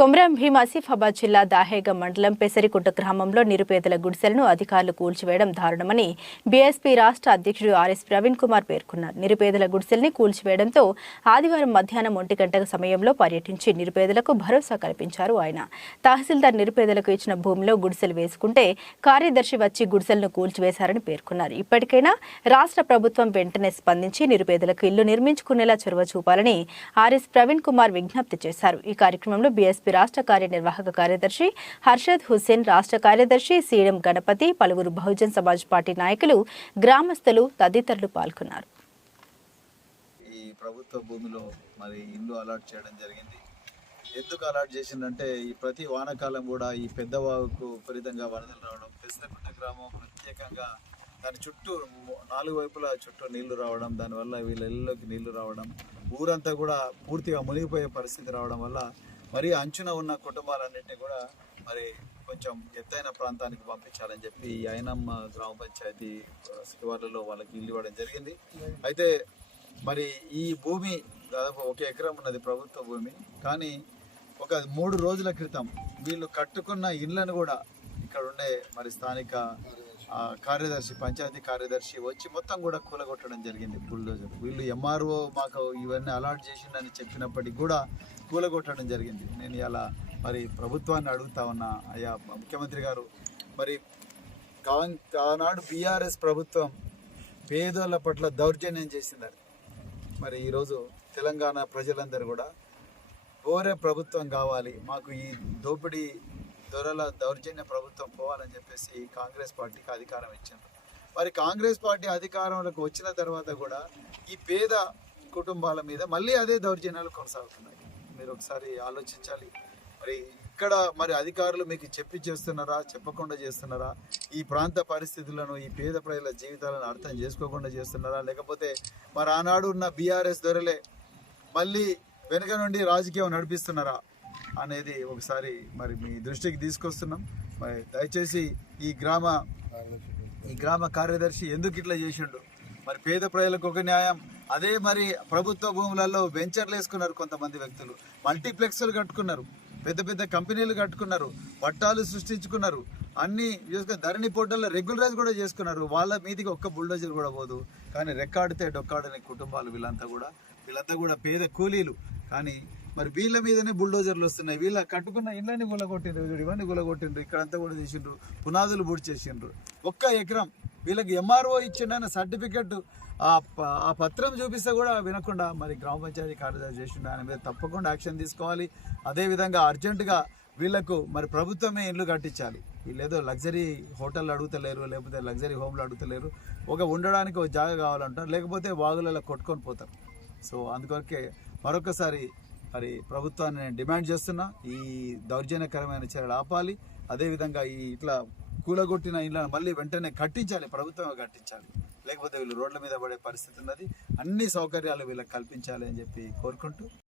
కొమరం భీం ఆసిఫాబాద్ జిల్లా దాహేగ మండలం పెసరికుంట గ్రామంలో నిరుపేదల గుడిసెలను అధికారులు కూల్చివేయడం దారుణమని బీఎస్పీ రాష్ట్ర అధ్యక్షుడు ఆర్ఎస్ ప్రవీణ్ కుమార్ పేర్కొన్నారు. నిరుపేదల గుడిసెల్ని కూల్చివేయడంతో ఆదివారం మధ్యాహ్నం 1 గంటల సమయంలో పర్యటించి నిరుపేదలకు భరోసా కల్పించారు. ఆయన తహసీల్దార్ నిరుపేదలకు ఇచ్చిన భూమిలో గుడిసెలు వేసుకుంటే కార్యదర్శి వచ్చి గుడిసెలను కూల్చివేశారని పేర్కొన్నారు. ఇప్పటికైనా రాష్ట్ర ప్రభుత్వం వెంటనే స్పందించి నిరుపేదలకు ఇల్లు నిర్మించుకునేలా చొరవ చూపాలని ఆర్ఎస్ ప్రవీణ్ కుమార్ విజ్ఞప్తి చేశారు. ఈ కార్యక్రమంలో బీఎస్పీ రాష్ట్ర కార్యనిర్వాహక కార్యదర్శి హర్షద్ హుస్సేన్, రాష్ట్ర కార్యదర్శి సీఎం గణపతి, పలువురు బహుజన్ సమాజ్ పార్టీ నాయకులు, గ్రామస్తులు తదితరులు పాల్గొన్నారు. ఈ ప్రభుత్వ భూమిలో మరి ఇల్లు అలాట్ చేయడం జరిగింది. ఎందుకు అలాట్ చేసిందంటే ఈ ప్రతి వానాకాలం కూడా ఈ పెద్దవాగుకు విపరీతంగా వరదలు రావడం, పెసరకుంట గ్రామం ప్రత్యేకంగా దాని చుట్టూ 4 వైపులా చుట్టూ నీళ్లు రావడం, దానివల్ల వీళ్ళ ఇళ్ళలోకి నీళ్లు రావడం, ఊరంతా కూడా పూర్తిగా మునిగిపోయే పరిస్థితి రావడం వల్ల మరి అంచున ఉన్న కుటుంబాలన్నింటినీ కూడా మరి కొంచెం ఎత్తైన ప్రాంతానికి పంపించాలని చెప్పి ఈ ఐనమ్మ గ్రామ పంచాయతీ శివార్లలో వాళ్ళకి ఇల్లు ఇవ్వడం జరిగింది. అయితే మరి ఈ భూమి దాదాపు 1 ఎకరం ఉన్నది ప్రభుత్వ భూమి. కానీ ఒక 3 రోజుల క్రితం వీళ్ళు కట్టుకున్న ఇళ్లను కూడా ఇక్కడ ఉండే మరి స్థానిక కార్యదర్శి, పంచాయతీ కార్యదర్శి వచ్చి మొత్తం కూడా కూలగొట్టడం జరిగింది బుల్డోజర్. వీళ్ళు ఎంఆర్ఓ మాకు ఇవన్నీ అలాట్ చేసిందని చెప్పినప్పటికీ కూడా కూలగొట్టడం జరిగింది. నేను ఇలా మరి ప్రభుత్వాన్ని అడుగుతా ఉన్నా, అయ్యా ముఖ్యమంత్రి గారు, మరి ఆనాడు బీఆర్ఎస్ ప్రభుత్వం పేదోళ్ళ పట్ల దౌర్జన్యం చేసిందని మరి ఈరోజు తెలంగాణ ప్రజలందరూ కూడా కోరే ప్రభుత్వం కావాలి, మాకు ఈ దోపిడీ దొరల దౌర్జన్య ప్రభుత్వం పోవాలని చెప్పేసి కాంగ్రెస్ పార్టీకి అధికారం ఇచ్చింది. మరి కాంగ్రెస్ పార్టీ అధికారంలోకి వచ్చిన తర్వాత కూడా ఈ పేద కుటుంబాల మీద మళ్ళీ అదే దౌర్జన్యాలు కొనసాగుతున్నాయి. మీరు ఒకసారి ఆలోచించాలి. మరి ఇక్కడ మరి అధికారులు మీకు చెప్పి చేస్తున్నారా, చెప్పకుండా చేస్తున్నారా, ఈ ప్రాంత పరిస్థితులను, ఈ పేద ప్రజల జీవితాలను అర్థం చేసుకోకుండా చేస్తున్నారా, లేకపోతే మరి ఆనాడు ఉన్న బీఆర్ఎస్ దొరలే మళ్ళీ వెనుక నుండి రాజకీయం నడిపిస్తున్నారా అనేది ఒకసారి మరి మీ దృష్టికి తీసుకొస్తున్నాం. మరి దయచేసి ఈ గ్రామ కార్యదర్శి ఎందుకు ఇట్లా చేసిండు, మరి పేద ప్రజలకు ఒక న్యాయం, అదే మరి ప్రభుత్వ భూములలో వెంచర్లు వేసుకున్నారు కొంతమంది వ్యక్తులు, మల్టీప్లెక్స్లు కట్టుకున్నారు, పెద్ద పెద్ద కంపెనీలు కట్టుకున్నారు, పట్టాలు సృష్టించుకున్నారు, అన్ని ధరణి పోర్టల్లో రెగ్యులరైజ్ కూడా చేసుకున్నారు. వాళ్ళ మీదికి ఒక్క బుల్డోజర్ కూడా పోదు. కానీ రెక్కాడితే డొక్కాడని కుటుంబాలు వీళ్ళంతా కూడా పేద కూలీలు. కానీ మరి వీళ్ళ మీదనే బుల్డోజర్లు వస్తున్నాయి. వీళ్ళ కట్టుకున్న ఇళ్ళని గులగొట్టిండ్రు, ఇవన్నీ గులగొట్టిండ్రు, ఇక్కడంతా కూడా చేసిండ్రు, పునాదులు బుడి చేసిండ్రు. 1 ఎకరం వీళ్ళకి ఎంఆర్ఓ ఇచ్చిన సర్టిఫికెట్ ఆ పత్రం చూపిస్తే కూడా వినకుండా మరి గ్రామ పంచాయతీ కార్యదర్శి చేసిండు. ఆయన మీద తప్పకుండా యాక్షన్ తీసుకోవాలి. అదేవిధంగా అర్జెంటుగా వీళ్లకు మరి ప్రభుత్వమే ఇల్లు కట్టించాలి. వీళ్ళు ఏదో లగ్జరీ హోటళ్ళు అడుగుతలేరు, లేకపోతే లగ్జరీ హోమ్లు అడుగుతలేరు. ఉండడానికి ఒక జాగా కావాలంటారు, లేకపోతే వాగులలో కొట్టుకొని పోతారు. సో అందుకొరకే మరొకసారి మరి ప్రభుత్వాన్ని నేను డిమాండ్ చేస్తున్నా, ఈ దౌర్జన్యకరమైన చర్యలు ఆపాలి. అదేవిధంగా ఈ ఇట్లా కూలగొట్టిన ఇళ్ళను మళ్ళీ వెంటనే కట్టించాలి, ప్రభుత్వమే కట్టించాలి. లేకపోతే వీళ్ళు రోడ్ల మీద పడే పరిస్థితి ఉన్నది. అన్ని సౌకర్యాలు వీళ్ళకి కల్పించాలి అని చెప్పి కోరుకుంటూ